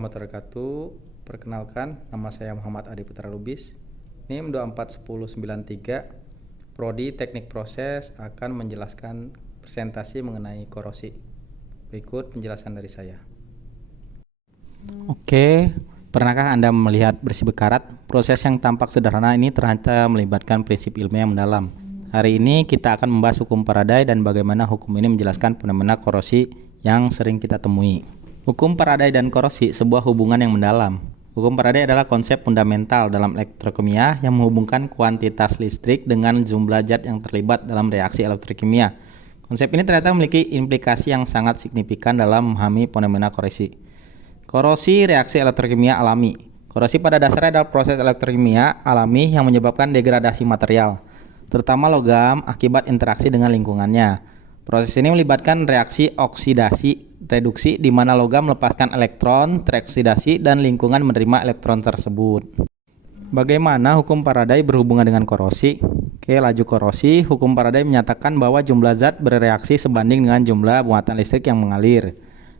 Warahmatullahi wabarakatuh. Perkenalkan, nama saya Muhammad Adi Putra Lubis. NIM 241093, Prodi Teknik Proses akan menjelaskan presentasi mengenai korosi. Berikut penjelasan dari saya. Oke, pernahkah Anda melihat besi bekarat? Proses yang tampak sederhana ini ternyata melibatkan prinsip ilmiah yang mendalam. Hari ini kita akan membahas hukum Faraday dan bagaimana hukum ini menjelaskan fenomena korosi yang sering kita temui. Hukum Faraday dan korosi sebuah hubungan yang mendalam. Hukum Faraday adalah konsep fundamental dalam elektrokimia yang menghubungkan kuantitas listrik dengan jumlah zat yang terlibat dalam reaksi elektrokimia. Konsep ini ternyata memiliki implikasi yang sangat signifikan dalam memahami fenomena korosi. Korosi reaksi elektrokimia alami. Korosi pada dasarnya adalah proses elektrokimia alami yang menyebabkan degradasi material, terutama logam akibat interaksi dengan lingkungannya. Proses ini melibatkan reaksi oksidasi reduksi di mana logam melepaskan elektron, teroksidasi, dan lingkungan menerima elektron tersebut. Bagaimana hukum Faraday berhubungan dengan korosi? Oke, laju korosi. Hukum Faraday menyatakan bahwa jumlah zat bereaksi sebanding dengan jumlah muatan listrik yang mengalir.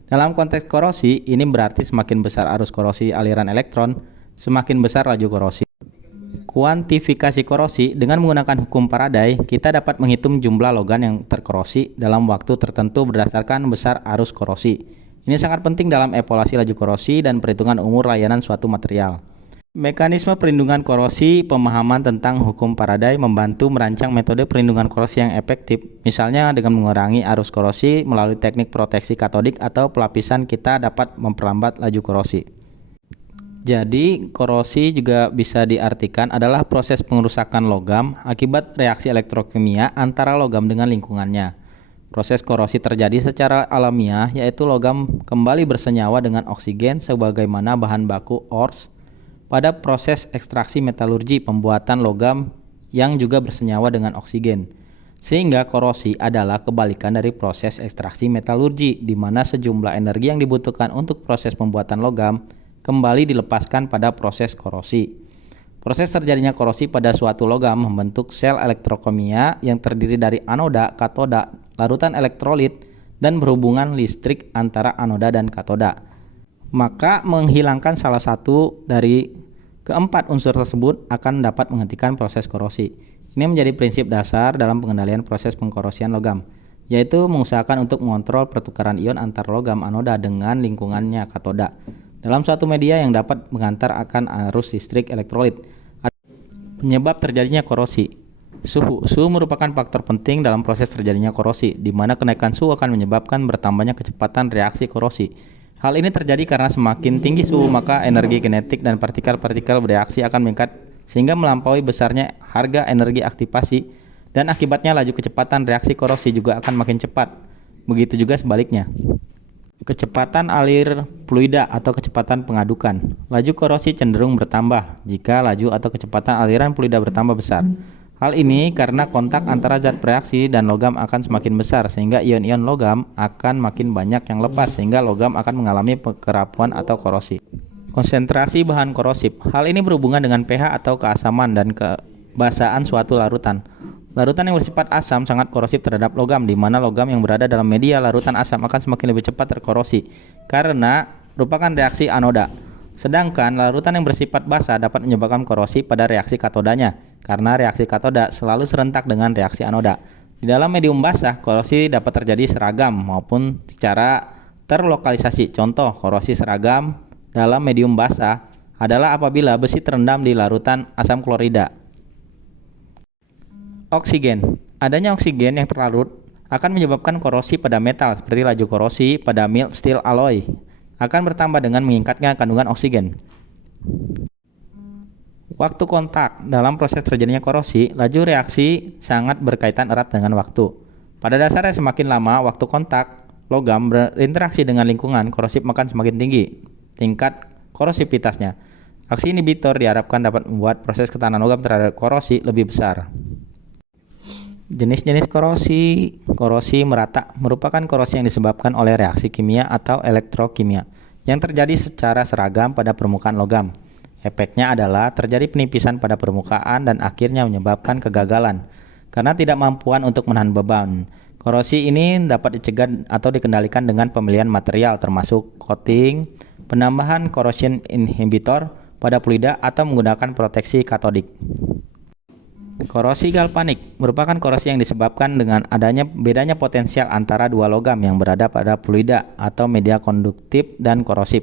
Dalam konteks korosi, ini berarti semakin besar arus korosi aliran elektron, semakin besar laju korosi. Kuantifikasi korosi dengan menggunakan hukum Faraday, kita dapat menghitung jumlah logam yang terkorosi dalam waktu tertentu berdasarkan besar arus korosi. Ini sangat penting dalam evaluasi laju korosi dan perhitungan umur layanan suatu material. Mekanisme perlindungan korosi. Pemahaman tentang hukum Faraday membantu merancang metode perlindungan korosi yang efektif, misalnya dengan mengurangi arus korosi melalui teknik proteksi katodik atau pelapisan. Kita dapat memperlambat laju korosi. Jadi, korosi juga bisa diartikan adalah proses pengerusakan logam akibat reaksi elektrokimia antara logam dengan lingkungannya. Proses korosi terjadi secara alamiah, yaitu logam kembali bersenyawa dengan oksigen sebagaimana bahan baku ors pada proses ekstraksi metalurgi pembuatan logam yang juga bersenyawa dengan oksigen. Sehingga korosi adalah kebalikan dari proses ekstraksi metalurgi, di mana sejumlah energi yang dibutuhkan untuk proses pembuatan logam kembali dilepaskan pada proses korosi. Proses terjadinya korosi pada suatu logam membentuk sel elektrokimia yang terdiri dari anoda, katoda, larutan elektrolit, dan berhubungan listrik antara anoda dan katoda. Maka menghilangkan salah satu dari keempat unsur tersebut akan dapat menghentikan proses korosi. Ini menjadi prinsip dasar dalam pengendalian proses pengkorosian logam, yaitu mengusahakan untuk mengontrol pertukaran ion antar logam anoda dengan lingkungannya katoda dalam suatu media yang dapat mengantar akan arus listrik elektrolit. Penyebab terjadinya korosi. Suhu merupakan faktor penting dalam proses terjadinya korosi, di mana kenaikan suhu akan menyebabkan bertambahnya kecepatan reaksi korosi. Hal ini terjadi karena semakin tinggi suhu, maka energi kinetik dan partikel-partikel bereaksi akan meningkat sehingga melampaui besarnya harga energi aktivasi, dan akibatnya laju kecepatan reaksi korosi juga akan makin cepat. Begitu juga sebaliknya. Kecepatan alir fluida atau kecepatan pengadukan. Laju korosi cenderung bertambah jika laju atau kecepatan aliran fluida bertambah besar. Hal ini karena kontak antara zat bereaksi dan logam akan semakin besar sehingga ion-ion logam akan makin banyak yang lepas sehingga logam akan mengalami kerapuan atau korosi. Konsentrasi bahan korosif. Hal ini berhubungan dengan pH atau keasaman dan kebasaan suatu larutan. Larutan yang bersifat asam sangat korosif terhadap logam, di mana logam yang berada dalam media larutan asam akan semakin lebih cepat terkorosi karena merupakan reaksi anoda. Sedangkan larutan yang bersifat basa dapat menyebabkan korosi pada reaksi katodanya karena reaksi katoda selalu serentak dengan reaksi anoda. Di dalam medium basah, korosi dapat terjadi seragam maupun secara terlokalisasi. Contoh korosi seragam dalam medium basah adalah apabila besi terendam di larutan asam klorida. Oksigen. Adanya oksigen yang terlarut akan menyebabkan korosi pada metal seperti laju korosi pada mild steel alloy akan bertambah dengan meningkatnya kandungan oksigen. Waktu kontak. Dalam proses terjadinya korosi, laju reaksi sangat berkaitan erat dengan waktu. Pada dasarnya semakin lama waktu kontak logam berinteraksi dengan lingkungan, korosif akan semakin tinggi tingkat korosivitasnya. Aksi inhibitor diharapkan dapat membuat proses ketahanan logam terhadap korosi lebih besar. Jenis-jenis korosi. Korosi merata merupakan korosi yang disebabkan oleh reaksi kimia atau elektrokimia yang terjadi secara seragam pada permukaan logam. Efeknya adalah terjadi penipisan pada permukaan dan akhirnya menyebabkan kegagalan karena tidak mampuan untuk menahan beban. Korosi ini dapat dicegah atau dikendalikan dengan pemilihan material termasuk coating, penambahan corrosion inhibitor pada fluida atau menggunakan proteksi katodik. Korosi galvanik merupakan korosi yang disebabkan dengan adanya bedanya potensial antara dua logam yang berada pada fluida atau media konduktif dan korosif.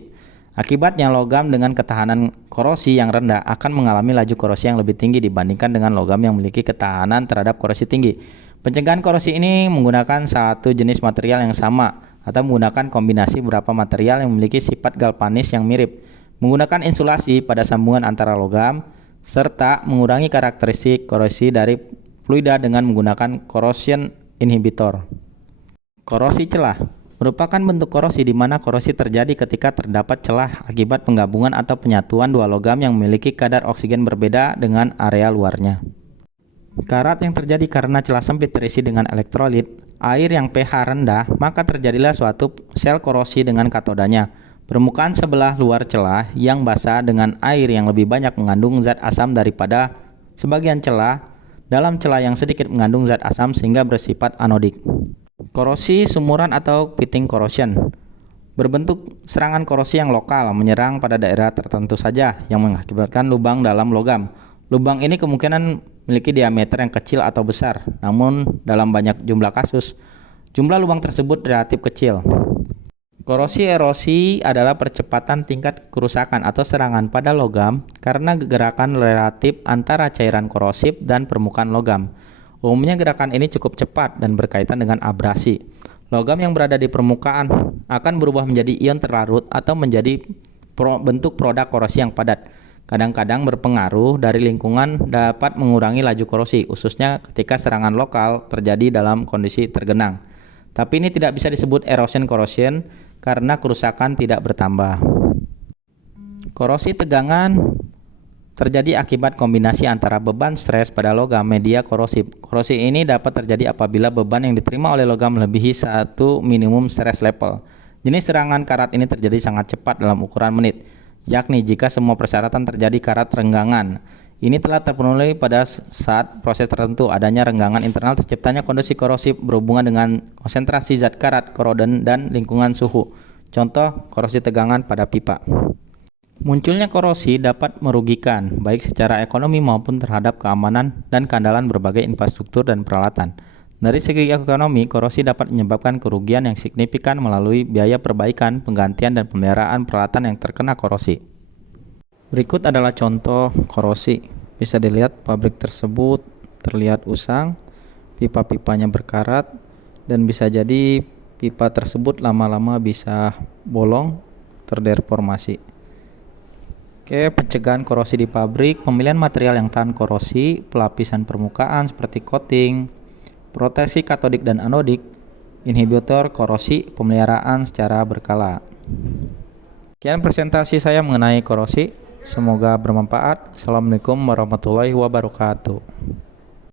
Akibatnya logam dengan ketahanan korosi yang rendah akan mengalami laju korosi yang lebih tinggi dibandingkan dengan logam yang memiliki ketahanan terhadap korosi tinggi. Pencegahan korosi ini menggunakan satu jenis material yang sama atau menggunakan kombinasi beberapa material yang memiliki sifat galvanis yang mirip, menggunakan insulasi pada sambungan antara logam, serta mengurangi karakteristik korosi dari fluida dengan menggunakan corrosion inhibitor. Korosi celah merupakan bentuk korosi di mana korosi terjadi ketika terdapat celah akibat penggabungan atau penyatuan dua logam yang memiliki kadar oksigen berbeda dengan area luarnya. Karat yang terjadi karena celah sempit terisi dengan elektrolit, air yang pH rendah, maka terjadilah suatu sel korosi dengan katodanya. Permukaan sebelah luar celah yang basah dengan air yang lebih banyak mengandung zat asam daripada sebagian celah dalam celah yang sedikit mengandung zat asam sehingga bersifat anodik. Korosi sumuran atau pitting corrosion berbentuk serangan korosi yang lokal menyerang pada daerah tertentu saja yang mengakibatkan lubang dalam logam. Lubang ini kemungkinan memiliki diameter yang kecil atau besar, namun dalam banyak jumlah kasus, jumlah lubang tersebut relatif kecil. Korosi erosi adalah percepatan tingkat kerusakan atau serangan pada logam karena gerakan relatif antara cairan korosif dan permukaan logam. Umumnya gerakan ini cukup cepat dan berkaitan dengan abrasi. Logam yang berada di permukaan akan berubah menjadi ion terlarut atau menjadi bentuk produk korosi yang padat. Kadang-kadang berpengaruh dari lingkungan dapat mengurangi laju korosi, khususnya ketika serangan lokal terjadi dalam kondisi tergenang. Tapi ini tidak bisa disebut erosion corrosion karena kerusakan tidak bertambah. Korosi tegangan terjadi akibat kombinasi antara beban stres pada logam media korosif. Korosi ini dapat terjadi apabila beban yang diterima oleh logam melebihi satu minimum stress level. Jenis serangan karat ini terjadi sangat cepat dalam ukuran menit, yakni jika semua persyaratan terjadi karat renggangan. Ini telah terpenuhi pada saat proses tertentu, adanya renggangan internal, terciptanya kondisi korosif berhubungan dengan konsentrasi zat karat, koroden, dan lingkungan suhu. Contoh, korosi tegangan pada pipa. Munculnya korosi dapat merugikan, baik secara ekonomi maupun terhadap keamanan dan keandalan berbagai infrastruktur dan peralatan. Dari segi ekonomi, korosi dapat menyebabkan kerugian yang signifikan melalui biaya perbaikan, penggantian, dan pemeliharaan peralatan yang terkena korosi. Berikut adalah contoh korosi. Bisa dilihat pabrik tersebut terlihat usang, pipa-pipanya berkarat, dan bisa jadi pipa tersebut lama-lama bisa bolong, terdeformasi. Oke, pencegahan korosi di pabrik, pemilihan material yang tahan korosi, pelapisan permukaan seperti coating, proteksi katodik dan anodik, inhibitor korosi, pemeliharaan secara berkala. Sekian presentasi saya mengenai korosi. Semoga bermanfaat. Assalamualaikum warahmatullahi wabarakatuh.